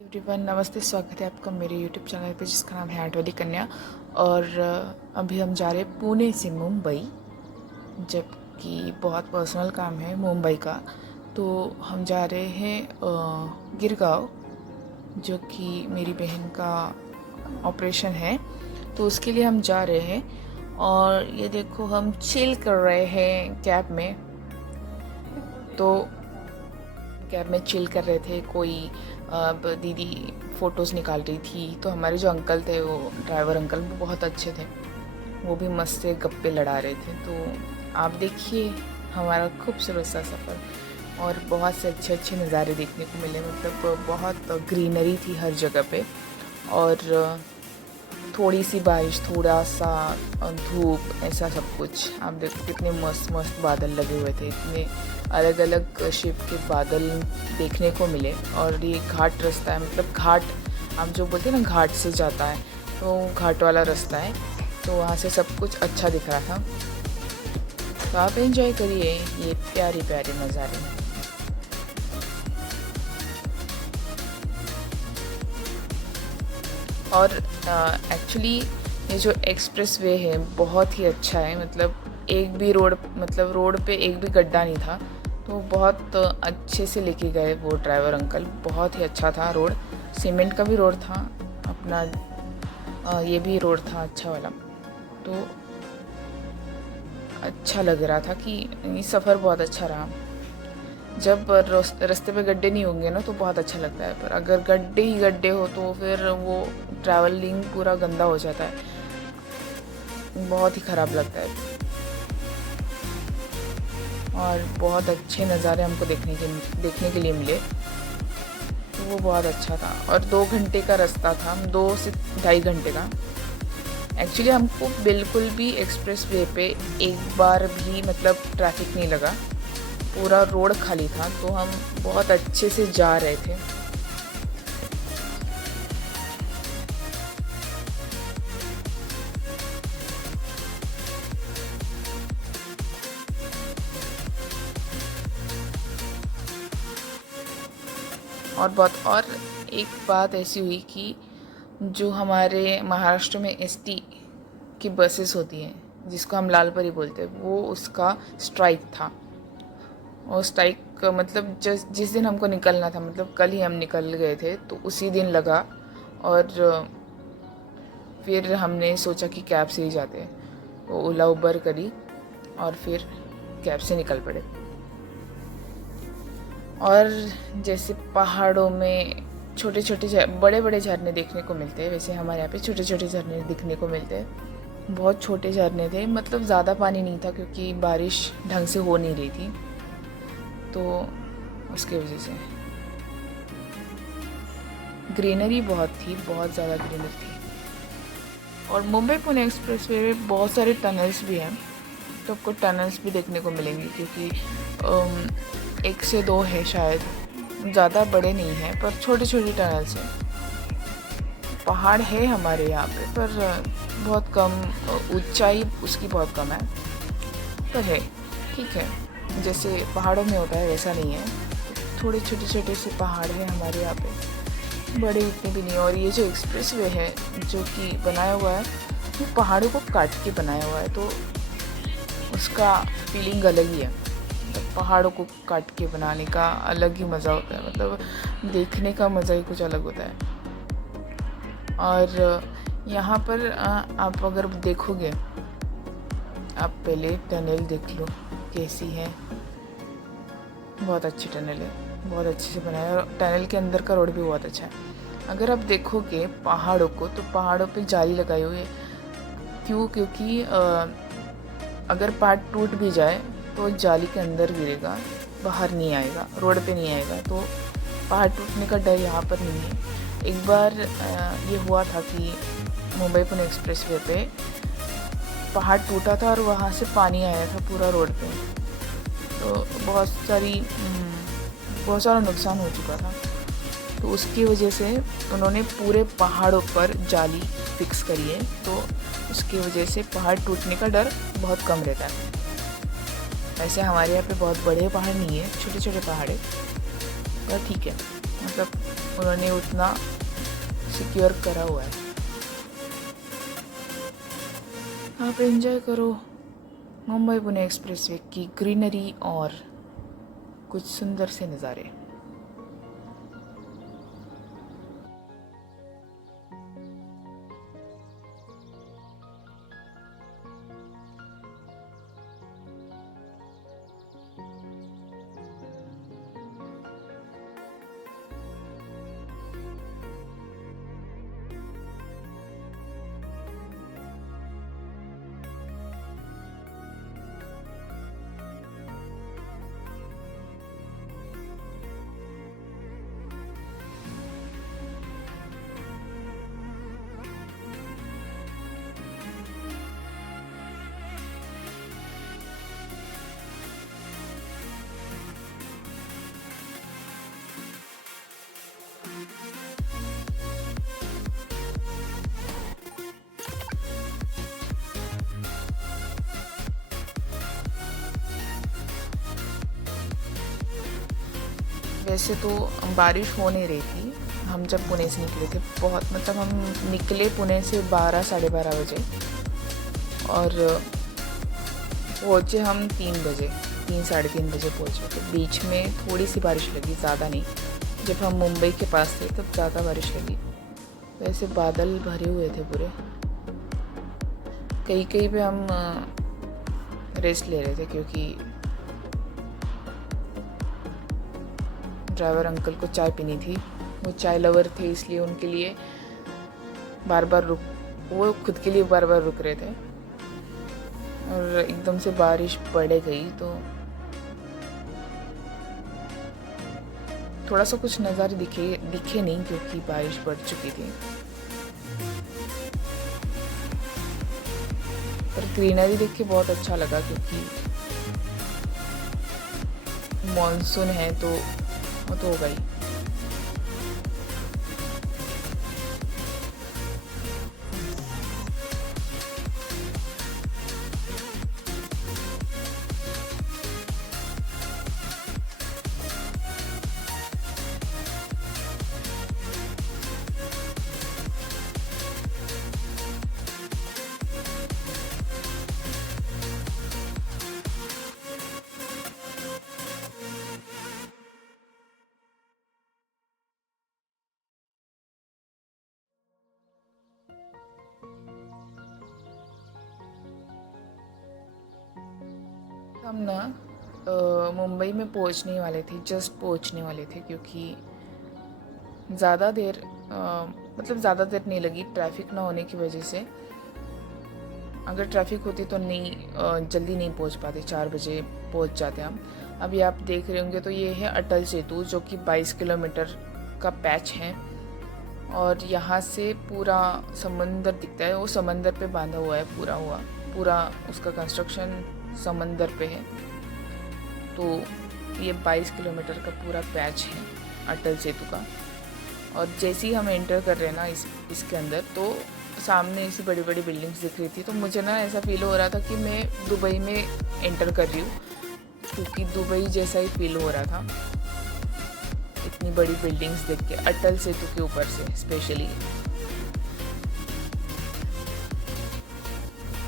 Everyone नमस्ते, स्वागत है आपका मेरे यूट्यूब चैनल पे जिसका नाम है आर्ट वाली कन्या। और अभी हम जा रहे हैं पुणे से मुंबई, जबकि बहुत पर्सनल काम है मुंबई का। तो हम जा रहे हैं गिरगांव, जो कि मेरी बहन का ऑपरेशन है, तो उसके लिए हम जा रहे हैं। और ये देखो, हम चिल कर रहे हैं कैब में। तो कैब में चिल कर रहे थे। कोई अब दीदी फ़ोटोज़ निकाल रही थी, तो हमारे जो अंकल थे, वो ड्राइवर अंकल, वो बहुत अच्छे थे। वो भी मस्त से गप्पे लड़ा रहे थे। तो आप देखिए हमारा खूबसूरत सा सफ़र, और बहुत से अच्छे अच्छे नज़ारे देखने को मिले। मतलब बहुत ग्रीनरी थी हर जगह पे, और थोड़ी सी बारिश, थोड़ा सा धूप, ऐसा सब कुछ। आप देखो कितने मस्त मस्त बादल लगे हुए थे, इतने अलग अलग शेप के बादल देखने को मिले। और ये घाट रास्ता है, मतलब घाट आप जो बोलते हैं ना, घाट से जाता है, तो घाट वाला रास्ता है। तो वहाँ से सब कुछ अच्छा दिख रहा था। तो आप एंजॉय करिए ये प्यारे प्यारे नज़ारे। और एक्चुअली ये जो एक्सप्रेस वे है बहुत ही अच्छा है। मतलब रोड पे एक भी गड्ढा नहीं था। तो बहुत अच्छे से लेके गए वो ड्राइवर अंकल। बहुत ही अच्छा था रोड। सीमेंट का भी रोड था अपना, ये भी रोड था अच्छा वाला। तो अच्छा लग रहा था कि ये सफ़र बहुत अच्छा रहा। जब रास्ते पे गड्ढे नहीं होंगे ना, तो बहुत अच्छा लगता है। पर अगर गड्ढे ही गड्ढे हो, तो फिर वो ट्रैवलिंग पूरा गंदा हो जाता है, बहुत ही ख़राब लगता है। और बहुत अच्छे नज़ारे हमको देखने के लिए मिले, तो वो बहुत अच्छा था। और 2 घंटे का रास्ता था, 2 से 2.5 घंटे का। एक्चुअली हमको बिल्कुल भी एक्सप्रेस वे पे एक बार भी मतलब ट्रैफिक नहीं लगा। पूरा रोड खाली था, तो हम बहुत अच्छे से जा रहे थे। और एक बात ऐसी हुई कि जो हमारे महाराष्ट्र में एसटी की बसेस होती हैं, जिसको हम लाल परी बोलते हैं, वो उसका स्ट्राइक था। और स्ट्राइक मतलब जिस दिन हमको निकलना था, मतलब कल ही हम निकल गए थे, तो उसी दिन लगा। और फिर हमने सोचा कि कैब से ही जाते हैं, तो ओला उबर करी और फिर कैब से निकल पड़े। और जैसे पहाड़ों में छोटे छोटे बड़े बड़े झरने देखने को मिलते हैं, वैसे हमारे यहाँ पे छोटे छोटे झरने दिखने को मिलते हैं। बहुत छोटे झरने थे, मतलब ज़्यादा पानी नहीं था, क्योंकि बारिश ढंग से हो नहीं रही थी, तो उसके वजह से ग्रीनरी बहुत थी, बहुत ज़्यादा ग्रीनरी थी। और मुंबई पुणे एक्सप्रेस वे में बहुत सारे टनल्स भी हैं, तो आपको टनल्स भी देखने को मिलेंगे, क्योंकि 1 से 2 है शायद, ज़्यादा बड़े नहीं हैं, पर छोटे छोटे टनल्स हैं। पहाड़ है हमारे यहाँ पे, पर बहुत कम, ऊंचाई उसकी बहुत कम है, पर है ठीक है। जैसे पहाड़ों में होता है वैसा नहीं है, थोड़े छोटे छोटे से पहाड़ हैं हमारे यहाँ पे, बड़े इतने भी नहीं। और ये जो एक्सप्रेस वे है जो कि बनाया हुआ है, वो पहाड़ों को काट के बनाया हुआ है, तो उसका फीलिंग अलग ही है। पहाड़ों को काट के बनाने का अलग ही मज़ा होता है, मतलब देखने का मज़ा ही कुछ अलग होता है। और यहाँ पर आप अगर देखोगे, आप पहले टनल देख लो कैसी है। बहुत अच्छी टनल है, बहुत अच्छे से बनाया है, और टनल के अंदर का रोड भी बहुत अच्छा है। अगर आप देखोगे पहाड़ों को, तो पहाड़ों पे जाली लगाई हुई है। क्यों? क्योंकि अगर पहाड़ टूट भी जाए तो जाली के अंदर गिरेगा, बाहर नहीं आएगा, रोड पे नहीं आएगा। तो पहाड़ टूटने का डर यहाँ पर नहीं है। एक बार ये हुआ था कि मुंबई पुणे एक्सप्रेस वे पे पहाड़ टूटा था, और वहाँ से पानी आया था पूरा रोड पे, तो बहुत सारा नुकसान हो चुका था। तो उसकी वजह से उन्होंने पूरे पहाड़ों पर जाली फिक्स करी है, तो उसकी वजह से पहाड़ टूटने का डर बहुत कम रहता है। वैसे हमारे यहाँ पे बहुत बड़े पहाड़ नहीं है, छोटे छोटे पहाड़ है, पर ठीक है, मतलब उन्होंने उतना सिक्योर करा हुआ है। आप एंजॉय करो मुंबई पुणे एक्सप्रेसवे की ग्रीनरी और कुछ सुंदर से नज़ारे। वैसे तो बारिश हो नहीं रही थी, हम जब पुणे से निकले थे, बहुत मतलब हम निकले पुणे से 12 साढ़े 12 बजे और पहुँचे हम 3 बजे, 3 साढ़े 3 बजे पहुँचे। तो बीच में थोड़ी सी बारिश लगी, ज़्यादा नहीं। जब हम मुंबई के पास थे तब ज़्यादा बारिश लगी। वैसे बादल भरे हुए थे पूरे, कहीं कहीं पे हम रेस्ट ले रहे थे क्योंकि ड्राइवर अंकल को चाय पीनी थी। वो चाय लवर थे, इसलिए उनके लिए वो खुद के लिए बार बार रुक रहे थे। और एकदम से बारिश पड़ गई तो थोड़ा सा कुछ नज़ारे दिखे नहीं क्योंकि बारिश पड़ चुकी थी। पर ग्रीनरी देख के बहुत अच्छा लगा क्योंकि मॉनसून है तो वो तो हो गई। हम ना मुंबई में पहुंचने वाले थे, जस्ट पहुंचने वाले थे क्योंकि ज़्यादा देर ज़्यादा देर नहीं लगी ट्रैफिक ना होने की वजह से। अगर ट्रैफिक होती तो जल्दी नहीं पहुंच पाते, 4 बजे पहुंच जाते हम। अभी आप देख रहे होंगे तो ये है अटल सेतु, जो कि 22 किलोमीटर का पैच है और यहाँ से पूरा समंदर दिखता है। वो समंदर पे बांधा हुआ है, पूरा उसका कंस्ट्रक्शन समंदर पे है। तो ये 22 किलोमीटर का पूरा पैच है अटल सेतु का। और जैसे ही हम एंटर कर रहे हैं ना इसके अंदर, तो सामने ऐसी बड़ी बड़ी बिल्डिंग्स दिख रही थी। तो मुझे ना ऐसा फील हो रहा था कि मैं दुबई में एंटर कर रही हूँ, क्योंकि दुबई जैसा ही फील हो रहा था इतनी बड़ी बिल्डिंग्स देख के, अटल सेतु के ऊपर से स्पेशली।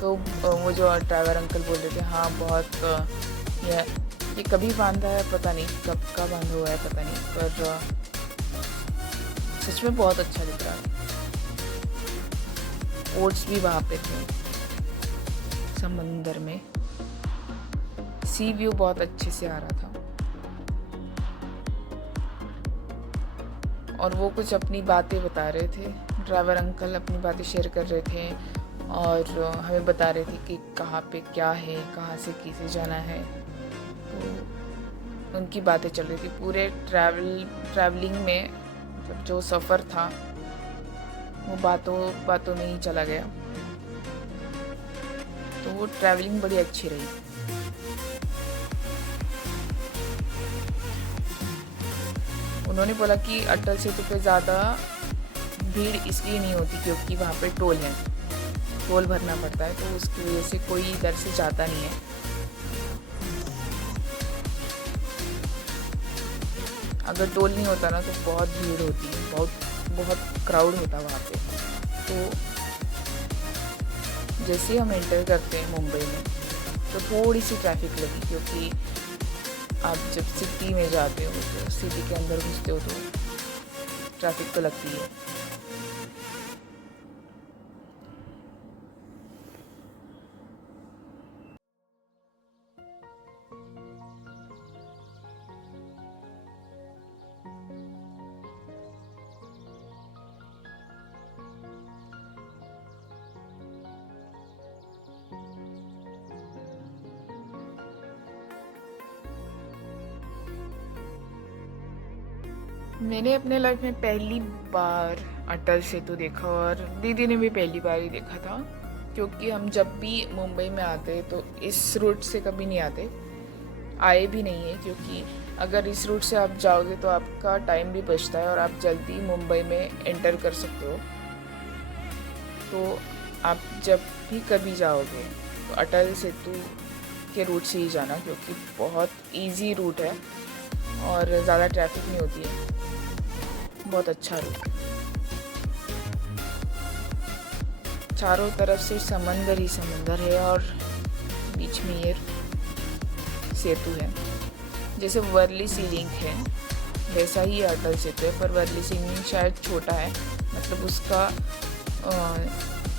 तो वो जो ड्राइवर अंकल बोल रहे थे, हाँ बहुत ये कभी बांधा है पता नहीं, कब का बांधा हुआ है पता नहीं, पर सच में बहुत अच्छा दिख रहा है। ओट्स भी वहाँ पे थे समंदर में, सी व्यू बहुत अच्छे से आ रहा था। और वो कुछ अपनी बातें बता रहे थे, ड्राइवर अंकल अपनी बातें शेयर कर रहे थे और हमें बता रहे थे कि कहाँ पे क्या है, कहाँ से कैसे जाना है। तो उनकी बातें चल रही थी पूरे ट्रैवलिंग में। मतलब जो सफ़र था वो बातों में ही चला गया। तो वो ट्रैवलिंग बड़ी अच्छी रही। उन्होंने बोला कि अटल सेतु पे ज़्यादा भीड़ इसलिए नहीं होती क्योंकि वहाँ पे टोल भरना पड़ता है, तो उसकी वजह से कोई इधर से जाता नहीं है। अगर टोल नहीं होता ना तो बहुत भीड़ होती है, बहुत बहुत क्राउड होता है वहाँ पे। तो जैसे ही हम एंटर करते हैं मुंबई में तो थोड़ी सी ट्रैफिक लगी, क्योंकि आप जब सिटी में जाते हो तो सिटी के अंदर घुसते हो तो ट्रैफिक तो लगती है। मैंने अपने लाइफ में पहली बार अटल सेतु देखा, और दीदी ने भी पहली बार ही देखा था, क्योंकि हम जब भी मुंबई में आते तो इस रूट से कभी नहीं आते, आए भी नहीं है, क्योंकि अगर इस रूट से आप जाओगे तो आपका टाइम भी बचता है और आप जल्दी मुंबई में एंटर कर सकते हो। तो आप जब भी कभी जाओगे तो अटल सेतु के रूट से ही जाना, क्योंकि बहुत इजी रूट है और ज़्यादा ट्रैफिक नहीं होती है, बहुत अच्छा रूट। चारों तरफ से समंदर ही समंदर है और बीच में ये सेतु है। जैसे वर्ली सी लिंक है वैसा ही अटल सेतु है, पर वर्ली सी लिंक शायद छोटा है, मतलब उसका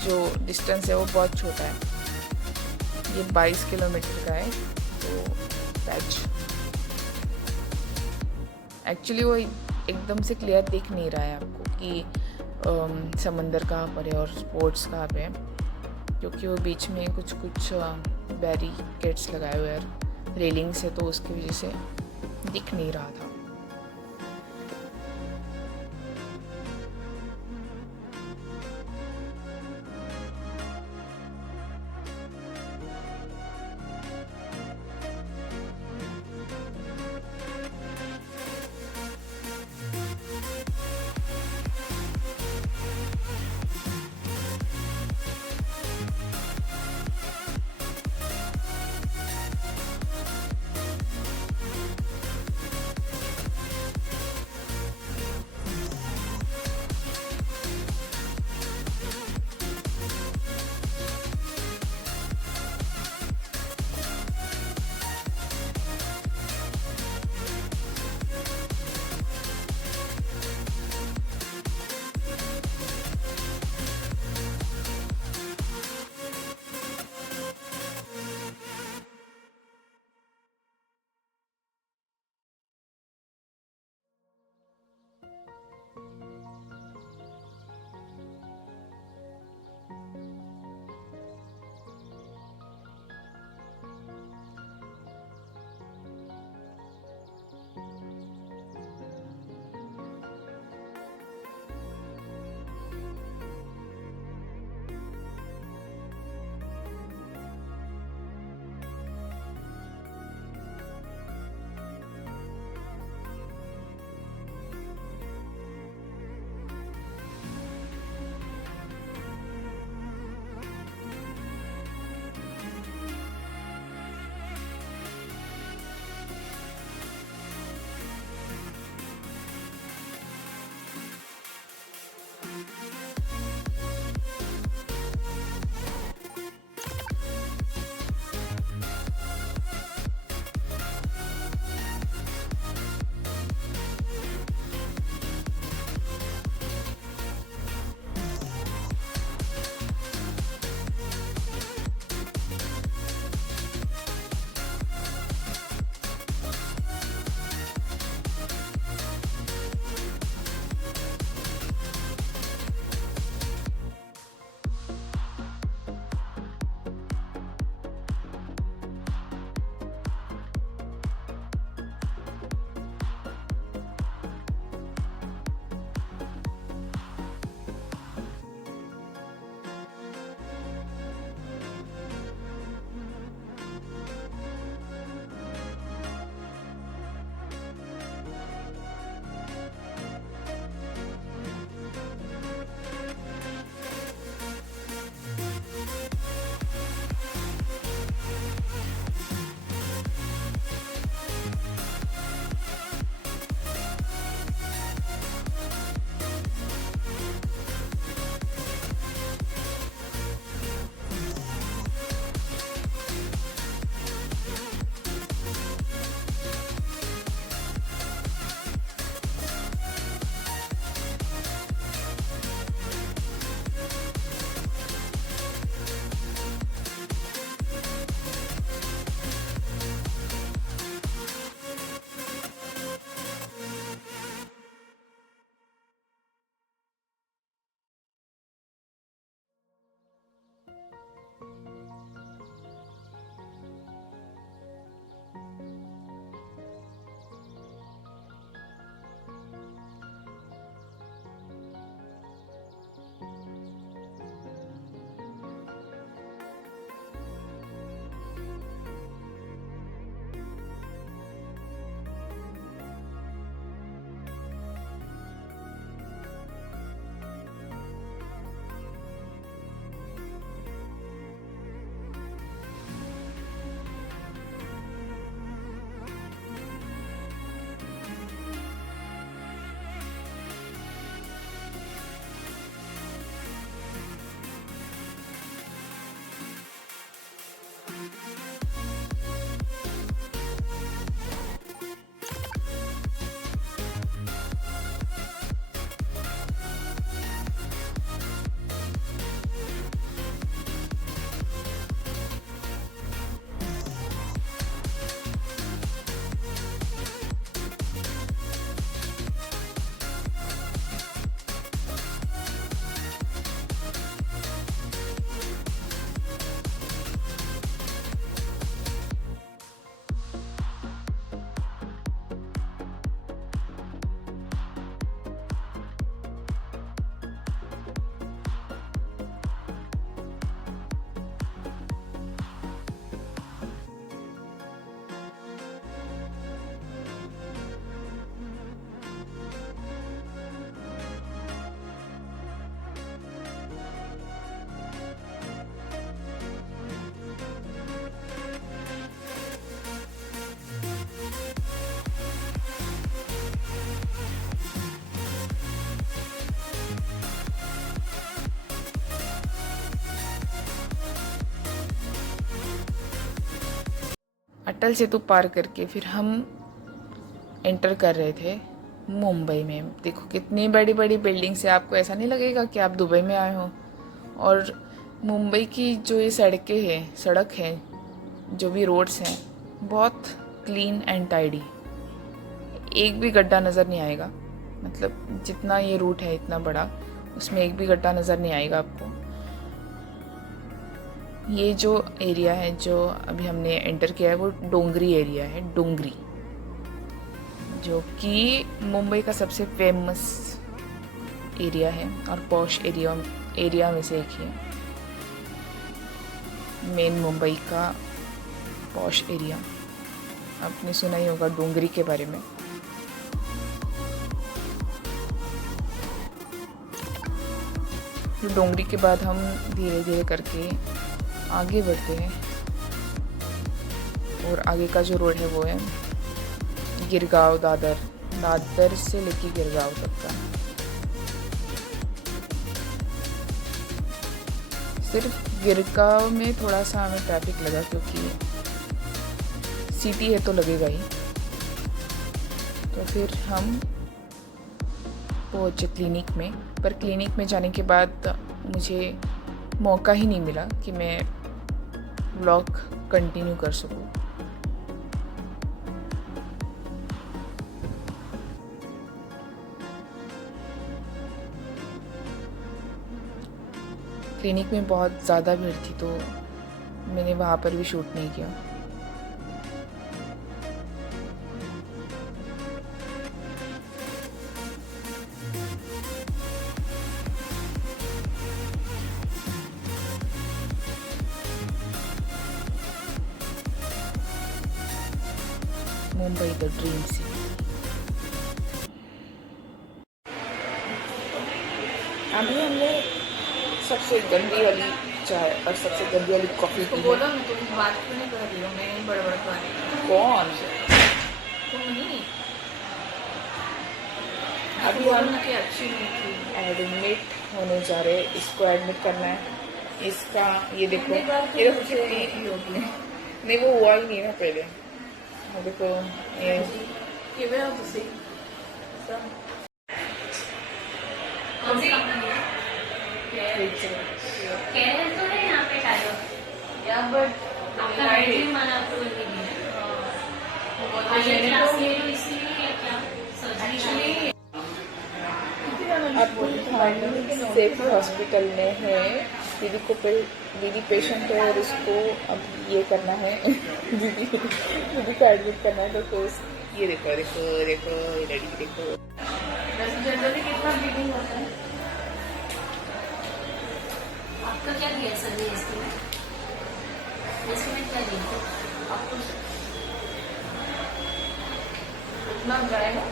जो डिस्टेंस है वो बहुत छोटा है। ये 22 किलोमीटर का है। तो पैच एक्चुअली वो एकदम से क्लियर दिख नहीं रहा है आपको कि समंदर कहाँ पर है और स्पोर्ट्स कहाँ पे है, क्योंकि वो बीच में कुछ बैरिकेड्स लगाए हुए हैं, रेलिंग्स है, तो उसकी वजह से दिख नहीं रहा था। अटल सेतु पार करके फिर हम एंटर कर रहे थे मुंबई में। देखो कितनी बड़ी बड़ी बिल्डिंग्स है, आपको ऐसा नहीं लगेगा कि आप दुबई में आए हो। और मुंबई की जो ये सड़क है, जो भी रोड्स हैं, बहुत क्लीन एंड टाइडी। एक भी गड्ढा नज़र नहीं आएगा, मतलब जितना ये रूट है इतना बड़ा, उसमें एक भी गड्ढा नज़र नहीं आएगा आपको। ये जो एरिया है जो अभी हमने एंटर किया है वो डोंगरी एरिया है, डोंगरी, जो कि मुंबई का सबसे फेमस एरिया है और पॉश एरिया में से एक है। मेन मुंबई का पॉश एरिया, आपने सुना ही होगा डोंगरी के बारे में। तो डोंगरी के बाद हम धीरे धीरे करके आगे बढ़ते हैं और आगे का जो रोड है वो है गिरगांव दादर से लेके गिरगांव तक का। सिर्फ गिरगांव में थोड़ा सा हमें ट्रैफिक लगा, क्योंकि सिटी है तो लगेगा ही। तो फिर हम पहुँचे क्लिनिक में, पर क्लिनिक में जाने के बाद मुझे मौका ही नहीं मिला कि मैं व्लॉग कंटिन्यू कर सकूं। क्लिनिक में बहुत ज़्यादा भीड़ थी तो मैंने वहाँ पर भी शूट नहीं किया। Mumbai the dream city. अभी हमने सबसे गंदी वाली चाय और सबसे गंदी वाली कॉफ़ी पी। बोलो ना, तुम बात क्यों नहीं कर रही हो? मैं बड़ा कौन तुम नहीं। अभी हम अच्छी एडमिट होने जा रहे हैं, इसको एडमिट करना है। इसका ये देखो, ये देखो नहीं वो हुआ ही नहीं ना पहले। देखो ये सेफ हॉस्पिटल में है। दीदी पेशेंट है और उसको अब ये करना है दीदी को एडमिट करना है। तो ये देखो देखो देखो ये लड़की देखो। जनरली कितना ब्लीडिंग होता है? आपका क्या दिया सर ने इसमें क्या दिया आपको? उतना जाएगा।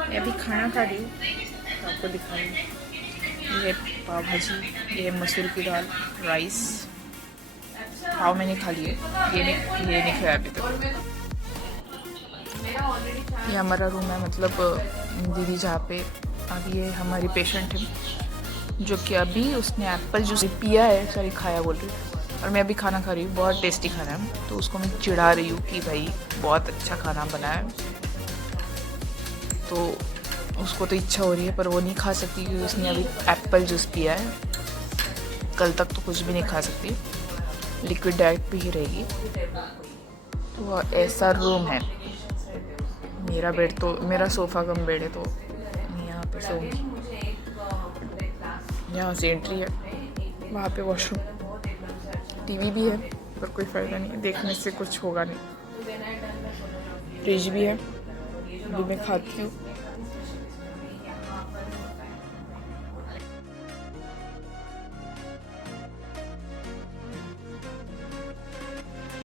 मैं अभी खाना खा रही हूँ, आपको दिखाऊंगी। ये पाव भाजी, ये मसूर की दाल, राइस। पाव मैंने खा लिए, ये नहीं खाया अभी तक। ये हमारा रूम है, मतलब दीदी जहाँ पे अभी ये हमारी पेशेंट है, जो कि अभी उसने एप्पल जूस पिया है, सॉरी खाया बोल रही हूँ। और मैं अभी खाना खा रही हूँ, बहुत टेस्टी खाना है। तो उसको मैं चिढ़ा रही हूँ कि भाई बहुत अच्छा खाना बना है। तो उसको तो इच्छा हो रही है पर वो नहीं खा सकती क्योंकि उसने अभी एप्पल जूस पिया है। कल तक तो कुछ भी नहीं खा सकती, लिक्विड डाइट पे ही रहेगी। तो ऐसा रूम है मेरा। बेड तो मेरा सोफ़ा कम बेड है, तो यहाँ पे सोऊंगी। यहाँ से एंट्री है, वहाँ पे वॉशरूम, टीवी भी है पर कोई फ़ायदा नहीं है, देखने से कुछ होगा नहीं। फ्रिज भी है, अभी मैं खाती हूँ।